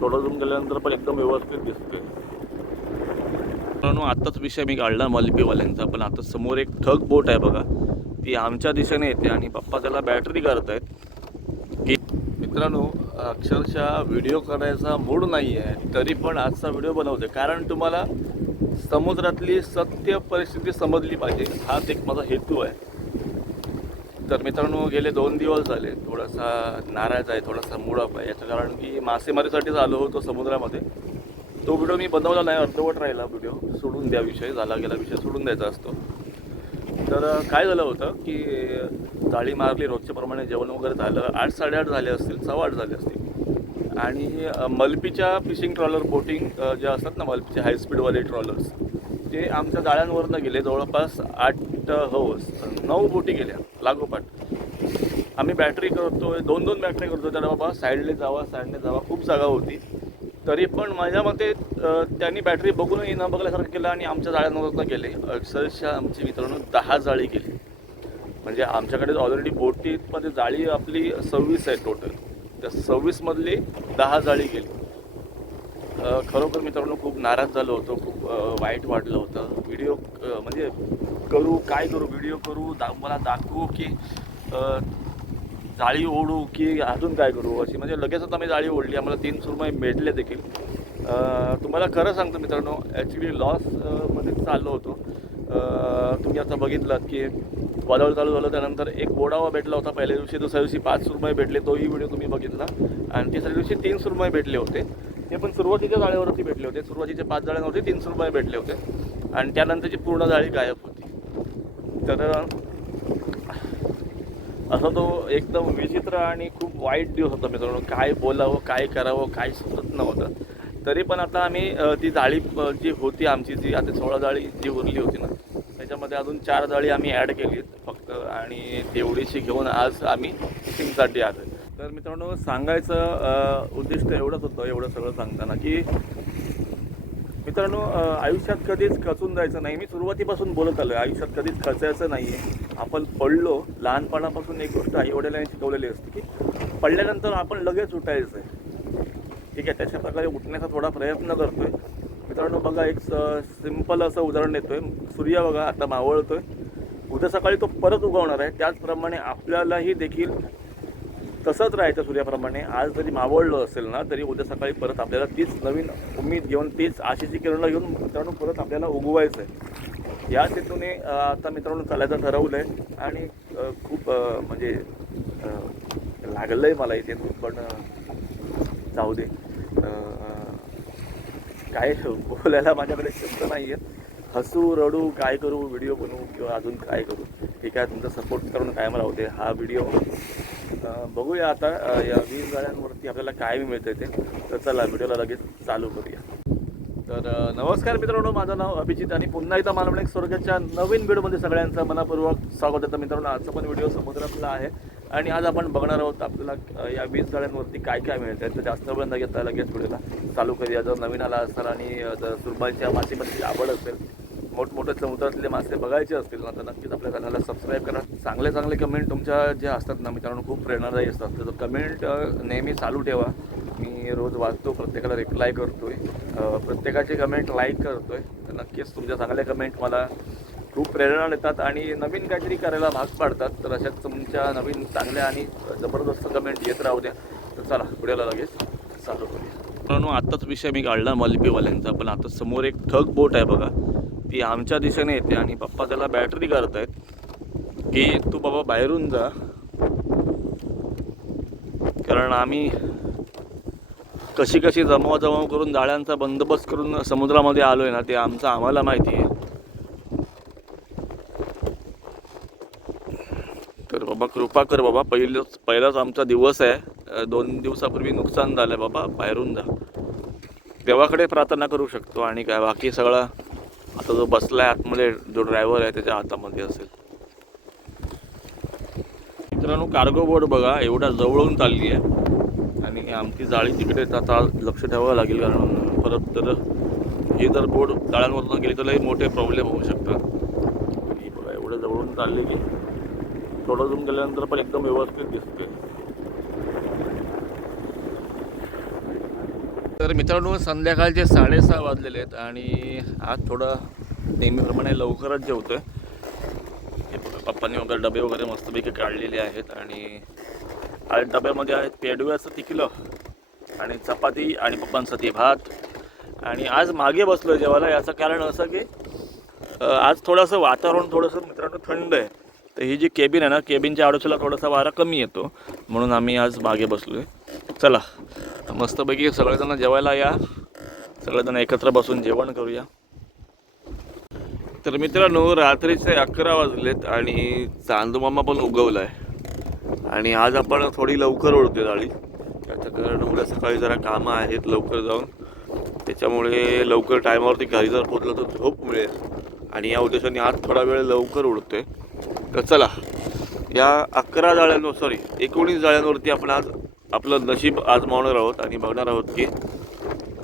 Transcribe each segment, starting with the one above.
थोडं झूम गेल्यानंतर पण एकदम व्यवस्थित दिसते मित्रांनो आत्ताच विषय मी काढला मलबीवाल्यांचा पण आता समोर एक ठग बोट आहे बघा. ती आमच्या दिशेने येते आणि पप्पा त्याला बॅटरी करत आहेत की मित्रांनो अक्षरशः व्हिडिओ करायचा मूड नाही आहे तरी पण आजचा व्हिडिओ बनवते. कारण तुम्हाला समुद्रातली सत्य परिस्थिती समजली पाहिजे. हाच एक माझा हेतू आहे. तर मित्रांनो गेले दोन दिवस झाले. थोडासा नाराज आहे थोडासा मुळप आहे. याचं कारण की मासेमारीसाठीच आलो होतो समुद्रामध्ये. तो व्हिडिओ मी बनवला नाही अर्धवट राहिला व्हिडिओ. सोडून द्या विषय झाला गेला विषय सोडून द्यायचा असतो. तर काय झालं होतं की जाळी मारली रोजच्याप्रमाणे जेवण वगैरे झालं. आठ साडेआठ झाले असतील सव्वा आठ झाले असतील. आणि मलपीच्या फिशिंग ट्रॉलर बोटिंग ज्या असतात ना मलपीचे हायस्पीडवाले ट्रॉलर्स ते आमच्या जाळ्यांवरनं गेले जवळपास आठ हो नऊ बोटी गेल्या लागोपाठ. आम्ही बॅटरी करतोय दोन दोन बॅटरी करतो त्याला बाबा साईडने जावा साईडने जावा खूप जागा होती. तरी पण माझ्या मते त्यांनी बॅटरी बघूनही न बघल्यासारखं केलं आणि आमच्या जाळ्यांवरनं गेले. अक्षरशः आमची मित्रांनो दहा जाळी गेली. म्हणजे आमच्याकडे ऑलरेडी बोटीमध्ये जाळी आपली सव्वीस आहे टोटल त्या सव्वीसमधली दहा जाळी गेली. खरोखर मित्रांनो खूप नाराज झालो होतो खूप वाईट वाटलं होतं. व्हिडिओ म्हणजे करू काय करू व्हिडिओ करू दा मला दाखवू की जाळी ओढू की अजून काय करू? अशी म्हणजे लगेचच आम्ही जाळी ओढली. आम्हाला तीन सुरमई भेटले देखील. तुम्हाला खरं सांगतो मित्रांनो ॲक्च्युली लॉसमध्ये चाललो होतो. तुम्ही आता बघितलात की वादळ चालू झालं त्यानंतर एक बोडावा भेटला होता. पहिल्या दिवशी दुसऱ्या दिवशी पाच सुरमई भेटले तोही व्हिडिओ तुम्ही बघितला. आणि तिसऱ्या दिवशी तीन सुरमई भेटले होते. ते पण सुरुवातीच्या जाळ्यावरती भेटले होते. सुरुवातीचे पाच जाळ्यांवरती तीन रुपये भेटले होते. आणि त्यानंतरची पूर्ण जाळी गायब होती. तर असा तो एकदम विचित्र आणि खूप वाईट दिवस होता मित्रांनो. काय बोलावं काय करावं काय सुचत नव्हतं. तरी पण आता आम्ही ती जाळी जी होती आमची जी आता सोळा जाळी जी उरली होती ना त्याच्यामध्ये अजून चार जाळी आम्ही ॲड केली फक्त आणि तेवढीशी घेऊन आज आम्ही फिशिंगसाठी आलो तर मित्रांनो सांगायचं उद्दिष्ट एवढंच होतं एवढं सगळं सांगताना की मित्रांनो आयुष्यात कधीच खचून जायचं नाही. मी सुरुवातीपासून बोलत आलो आयुष्यात कधीच खचायचं नाही आहे आपण पडलो लहानपणापासून एक गोष्ट आई वडिलांनी शिकवलेली असते की पडल्यानंतर आपण लगेच उठायचं आहे ठीक आहे त्याच्या प्रकारे उठण्याचा थोडा प्रयत्न करतोय. मित्रांनो बघा एक सिंपल असं उदाहरण देतोय. सूर्य बघा आता मावळतोय. उद्या सकाळी तो परत उगवणार आहे. त्याचप्रमाणे आपल्यालाही देखील तसंच राहायचं सूर्याप्रमाणे. आज जरी मावळलं असेल ना तरी उद्या सकाळी परत आपल्याला तीच नवीन उमेद घेऊन तीच आशेची किरणं घेऊन मित्रांनो परत आपल्याला उगवायचं आहे याच हेतूने आता मित्रांनो चालायचं ठरवलं आहे आणि खूप म्हणजे लागलं आहे मला इथे पण जाऊ दे. काय बोलायला माझ्याकडे शब्द नाही आहेत हसू रडू काय करू व्हिडिओ बनवू किंवा अजून काय करू ठीक आहे तुमचा सपोर्ट करून काय मला होते हा व्हिडिओ बघूया आता या वीस गाड्यांवरती आपल्याला काय मिळतं ते. तर चला व्हिडिओला लगेच चालू करूया. तर नमस्कार मित्रांनो माझं नाव अभिजित आणि पुन्हा एकदा मालवणी स्वर्गाच्या नवीन व्हिडिओमध्ये सगळ्यांचं मनापूर्वक स्वागत आहे. तर मित्रांनो आजचा पण व्हिडिओ समुद्रातला आहे. आणि आज आपण बघणार आहोत आपल्याला या वीस गाड्यांवरती काय काय मिळतं तर जास्त वेळ न घेता लगेच व्हिडिओला चालू करूया. जर नवीन आला असाल आणि जर सुरबाईच्या मासेमध्ये आवड असेल मोठमोठे समुद्रातले मासे बघायचे असतील ना तर नक्कीच आपल्या चॅनलला सबस्क्राईब करा. चांगले चांगले कमेंट तुमच्या जे असतात ना मित्रांनो खूप प्रेरणादायी असतात. तर कमेंट नेहमी चालू ठेवा. मी रोज वाचतो प्रत्येकाला रिप्लाय करतो आहे प्रत्येकाचे कमेंट लाईक करतोय. तर नक्कीच तुमच्या चांगल्या कमेंट मला खूप प्रेरणा देतात आणि नवीन काहीतरी करायला भाग पाडतात. तर अशाच तुमच्या नवीन चांगल्या आणि जबरदस्त कमेंट येत राहू द्या. तर चला पुढेला लगेच चालू करूया. मित्रांनो आत्ताच विषय मी काढला मलपीवाल्यांचा पण आता समोर एक ठग बोट आहे बघा. ती आमच्या दिशेने येते आणि पप्पा त्याला बॅटरी करत आहेत की तू बाबा बाहेरून जा. कारण आम्ही कशी कशी जमाव जमाव करून जाळ्यांचा बंदोबस्त करून समुद्रामध्ये आलो आहे ना ते आमचं आम्हाला माहिती आहे. तर बाबा कृपा कर बाबा पहिलंच पहिलाच आमचा दिवस आहे. दोन दिवसापूर्वी नुकसान झालंय बाबा बाहेरून जा. देवाकडे प्रार्थना करू शकतो आणि काय बाकी सगळं आता जो बसला आहे आतमध्ये जो ड्रायव्हर आहे त्याच्या हातामध्ये असेल. मित्रांनो कार्गो बोट बघा एवढा जवळून चालली आहे. आणि आमची जाळी तिकडे आता लक्ष ठेवावं लागेल कारण परत तर हे जर बोट जाळ्यांवरून गेली तर लई मोठे प्रॉब्लेम होऊ शकतात. ही बघा एवढं जवळून चालली की थोडं जून गेल्यानंतर पण एकदम व्यवस्थित दिसते तर मित्रांनो संध्याकाळचे साडेसहा वाजलेले आहेत आणि आज थोडं नेहमीप्रमाणे लवकरच जेवतो हे बघा पप्पांनी वगैरे डबे वगैरे मस्तपैकी काढलेले आहेत आणि आज डब्यामध्ये आहेत पेडव्याचं तिकलं आणि चपाती आणि पप्पांसाठी भात. आणि आज मागे बसलो आहे जेवायला. याचं कारण असं की आज थोडंसं वातावरण थोडंसं मित्रांनो थंड आहे. तर ही जी केबिन आहे ना केबिनच्या आडोशीला थोडासा वारा कमी येतो. म्हणून आम्ही आज मागे बसलो आहे चला मस्तपैकी सगळेजण जेवायला या. सगळेजण एकत्र बसून जेवण करूया. तर मित्रांनो रात्रीचे अकरा वाजलेत आणि चांदूमामा पण उगवला आहे आणि आज आपण थोडी लवकर ओढतो जाळी त्याचं कारण उद्या सकाळी जरा कामं आहेत लवकर जाऊन. त्याच्यामुळे लवकर टायमावरती घरी जर पोचलं तर झोप मिळेल. आणि या उद्देशाने आज थोडा वेळ लवकर उडतोय तर चला या अकरा जाळ्यांवर सॉरी एकोणीस जाळ्यांवरती आपण आज आपलं नशीब आजमावणार आहोत आणि बघणार आहोत की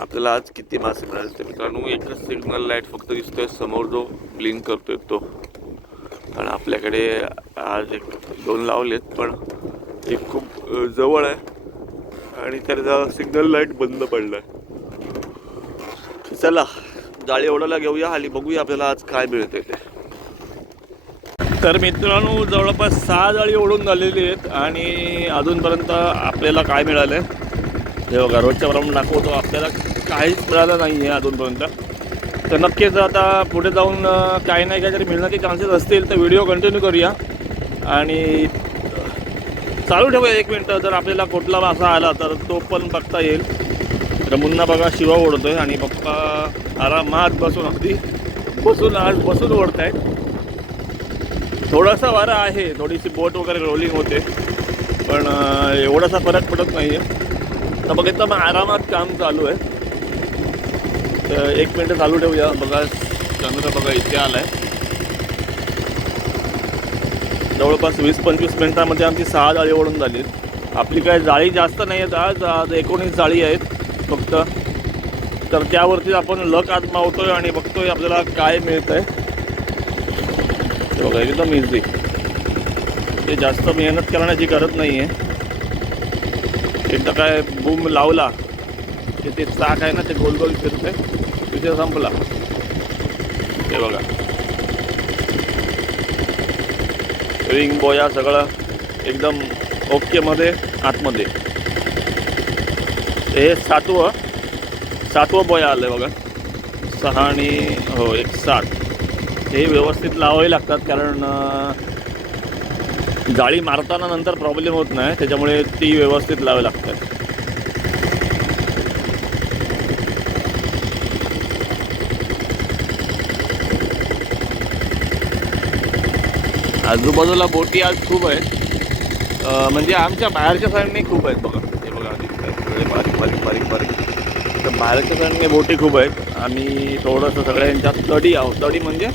आपल्याला आज किती मासे मिळाले तर मित्रांनो एकच सिग्नल लाइट फक्त दिसतोय समोर जो ब्लिंक करतोय तो. आणि आपल्याकडे आज एक दोन लावलेत पण एक खूप जवळ आहे. आणि त्याचा सिग्नल लाइट बंद पडलाय. चला जाळी ओढायला घेऊया आणि बघूया आपल्याला आज काय मिळते ते. तर मित्रांनो जवळपास सहा जाळी ओढून झालेली आहेत आणि अजूनपर्यंत आपल्याला काय मिळालं हे बघा रोजच्या प्रमाण दाखवतो. आपल्याला काहीच मिळालं नाही आहे अजूनपर्यंत. तर नक्कीच आता पुढे जाऊन काही नाही काहीतरी मिळण्याचे चान्सेस असतील तर व्हिडिओ कंटिन्यू करूया. आणि चालू ठेवूया एक मिनटं. जर आपल्याला कुठला मासा आला तर तो पण बघता येईल. तर मुन्ना बघा शिवा ओढतोय आणि पप्पा आरामात बसून अगदी बसून आज बसून ओढत आहेत थोडासा वारा आहे थोडीशी बोट वगैरे रोलिंग होते. पण एवढासा फरक पडत नाही आहे तर बघितलं मग आरामात काम चालू आहे. तर एक मिनटं चालू ठेवूया. बघा चंद्र बघा इथे आला आहे जवळपास वीस पंचवीस मिनटामध्ये आमची सहा जाळी ओढून झाली. आपली काय जाळी जास्त नाही आहेत आज आज एकोणीस जाळी आहेत फक्त. तर त्यावरती आपण लक आजमावतोय आणि बघतोय आपल्याला काय मिळत आहे होतं एकदम इझी ते जास्त मेहनत करण्याची गरज नाही आहे एकदा काय बूम लावला की ते चाक आहे ना ते गोल गोल फिरते तिथे संपला. ते बघा. रिंग बोया सगळं एकदम ओकेमध्ये आतमध्ये. हे सातवं सातवं बोया आलं आहे बघा. सहा आणि हो एक सात. हे व्यवस्थित लावावे लागतात कारण जाळी मारताना नंतर प्रॉब्लेम होत नाही त्याच्यामुळे ती व्यवस्थित लावावी लागतात. आजूबाजूला बोटी आज खूप आहेत. म्हणजे आमच्या बाहेरच्या साईडने खूप आहेत बघा. हे बघा बारीक बारीक बारीक बारीक. तर बाहेरच्या साईडने बोटी खूप आहेत. आम्ही थोडंसं सगळ्यांच्या तडी आहोत. तडी म्हणजे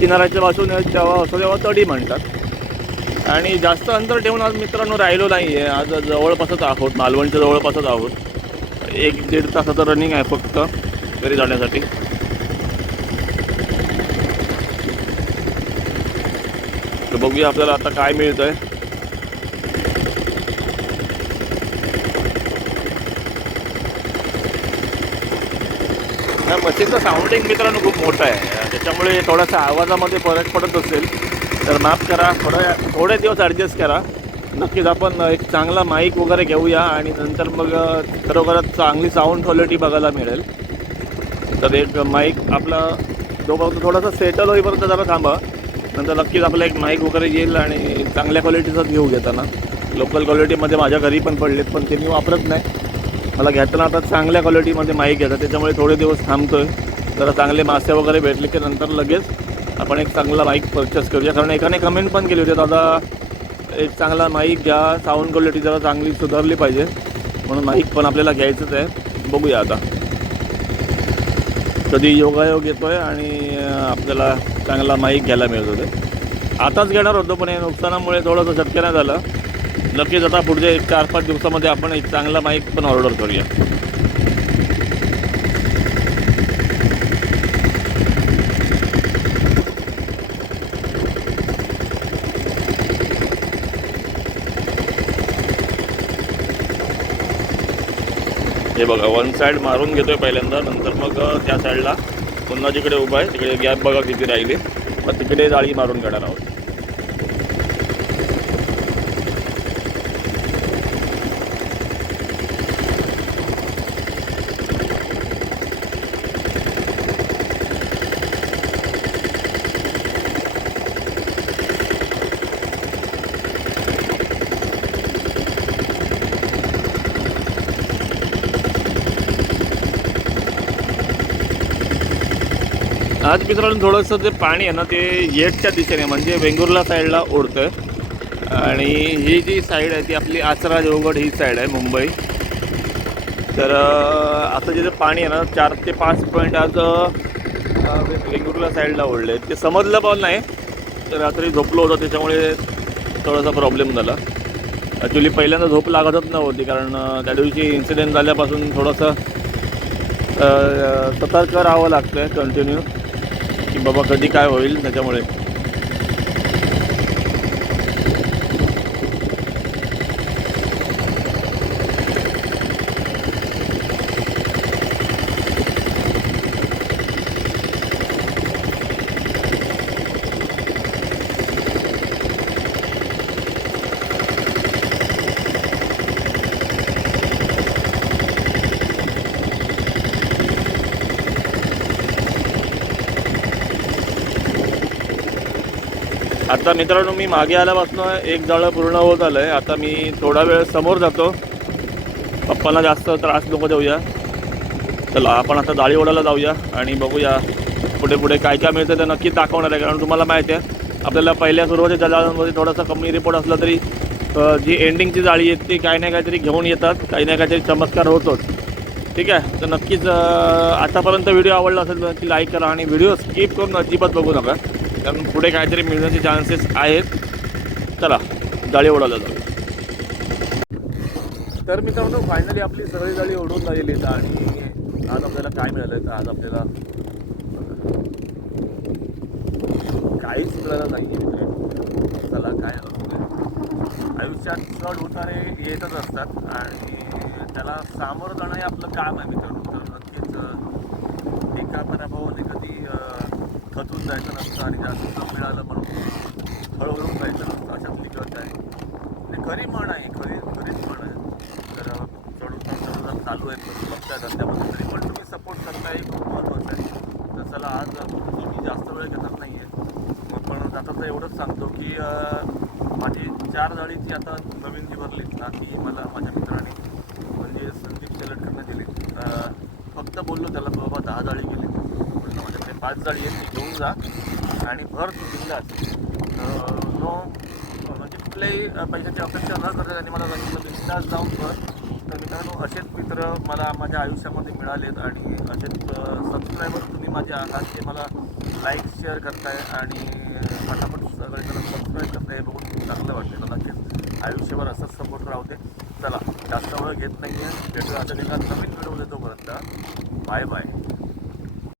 किनाऱ्याच्या बाजून जेव्हा असं तेव्हा तडी म्हणतात. आणि जास्त अंतर ठेवून आज मित्रांनो राहिलो नाही आहे आज जवळपासच आहोत. मालवणच्या जवळपासच आहोत. एक दीड तासाचं रनिंग आहे फक्त घरी जाण्यासाठी. तर बघूया आपल्याला आता काय मिळतं आहे या मशीनचं साऊंडिंग मित्रांनो खूप मोठं आहे. त्याच्यामुळे थोडासा आवाजामध्ये फरक पडत असेल तर माफ करा. थोड्या थोडे दिवस ॲडजस्ट करा. नक्कीच आपण एक चांगला माईक वगैरे घेऊया आणि नंतर मग खरोखरच चांगली साऊंड क्वालिटी बघायला मिळेल. तर एक माईक आपला जोपर्यंत थोडासा सेटल होईपर्यंत जरा थांबा. नंतर नक्कीच आपला एक माईक वगैरे येईल आणि चांगल्या क्वालिटीचाच घेऊ घेताना. लोकल क्वालिटीमध्ये माझ्या घरी पण पडलेत पण ते मी वापरत नाही. मला घेताना आता चांगल्या क्वालिटीमध्ये माईक घेतात त्याच्यामुळे थोडे दिवस थांबतो आहे जरा चांगले मासे वगैरे भेटले की नंतर लगेच आपण एक चांगला माईक परचेस करूया. कारण एकाने कमेंट पण केली होती दादा एक चांगला माईक घ्या साऊंड क्वालिटी जरा चांगली सुधारली पाहिजे. म्हणून माईक पण आपल्याला घ्यायचंच आहे. बघूया आता. कधी योगायोग येतोय आणि आपल्याला चांगला माईक घ्यायला मिळत होते आताच घेणार होतो पण या नुकसानामुळे थोडंसं शक्य नाही झालं. नक्कीच आता पुढच्या एक चार पाच दिवसामध्ये आपण एक चांगला माईक पण ऑर्डर करूया. हे बघा वन साईड मारून घेतोय पहिल्यांदा नंतर मग त्या साईडला पुन्हा जिकडे उभा आहे तिकडे गॅप बघा किती राहिली. मग तिकडे जाळी मारून घेणार आहोत. आज मित्रांनो थोडंसं जे पाणी आहे ना ते येटच्या दिशेने म्हणजे वेंगुर्ला साईडला ओढतंय. आणि ही जी साईड आहे ती आपली आचरा देवगड ही साईड आहे मुंबई. तर आता जे पाणी आहे ना चार ते पाच पॉईंट आज वेंगुर्ला साईडला ओढले. ते समजलं पण नाही. तर रात्री झोपलो होतो त्याच्यामुळे थोडासा प्रॉब्लेम झाला. ॲक्च्युली पहिल्यांदा झोप लागतच नव्हती कारण त्या दिवशी इन्सिडेंट झाल्यापासून थोडंसं सतर्क राहावं लागतं आहे कंटिन्यू की बाबा कधी काय होईल त्याच्यामुळे. आता मित्रांनो मी मागे आल्यापासून एक जाळं पूर्ण होत आलं आहे आता मी थोडा वेळ समोर जातो. पप्पांना जास्त त्रास नको देऊया. चला आपण आता जाळी ओढायला जाऊया आणि बघूया पुढे पुढे काय काय मिळतं ते नक्कीच दाखवणार आहे. कारण तुम्हाला माहिती आहे आपल्याला पहिल्या सुरुवातीच्या जाळ्यांमध्ये थोडासा कमी रिपोर्ट असला तरी जी एंडिंगची जाळी आहे ती काही ना काहीतरी घेऊन येतात काही ना काहीतरी चमत्कार होतोच. ठीक आहे? तर नक्कीच आतापर्यंत व्हिडिओ आवडला असेल तर नक्की लाईक करा आणि व्हिडिओ स्किप करून अजिबात बघू नका. कारण पुढे काहीतरी मिळण्याचे चान्सेस आहेत. चला जाळी ओढायला जाऊ. तर मित्रांनो फायनली आपली सगळी जाळी ओढून झालेली आहेत आणि आज आपल्याला काय मिळालं तर आज आपल्याला काहीच मिळालं नाही चला काय आयुष्यात चढ उतारे येतच असतात आणि त्याला सामोरं जाणं हे आपलं काम आहे मित्रांनो. तर नक्कीच एका पराभवाने कधी खचून जायचं नसतं आणि जास्त मिळालं म्हणून हळूहळू जायचं नसतं. अशातली गत आहे. आणि खरी म्हण आहे खरी खरीच म्हण आहे. तर चढून चढून चढउतार चालू आहेत बघता बघताय धंद्यामध्ये तरी पण तुम्ही सपोर्ट करताय हे खूप महत्त्वाचं आहे. तर चला आज तुमची मी जास्त वेळ घेणार नाही आहे पण आता तर एवढंच सांगतो की माझी चार जाळीची आता नवीन जी भरली ना ती मला माझ्या मित्राने म्हणजे संदीप शेलटकरने दिली. फक्त बोललो त्याला बाबा दहा जाळी पाच जाळी आहेत ती घेऊन जा. आणि भर तू बिंदास नो म्हणजे कुठल्याही पैशाची अपेक्षा न करता त्यांनी मला सांगितलं बिंदास जाऊन भर. तर मित्रांनो असेच मित्र मला माझ्या आयुष्यामध्ये मिळालेत आणि असेच सबस्क्रायबर तुम्ही माझे आहात ते मला लाईक शेअर करताय आणि फटाफट सगळेजण सबस्क्राईब करताय हे बघून खूप चांगलं वाटतं नक्कीच आयुष्यभर असंच सपोर्ट राहू दे. चला जास्त वेळ घेत नाही आहे भेटूया आता एका नवीन व्हिडिओ देतो बाय बाय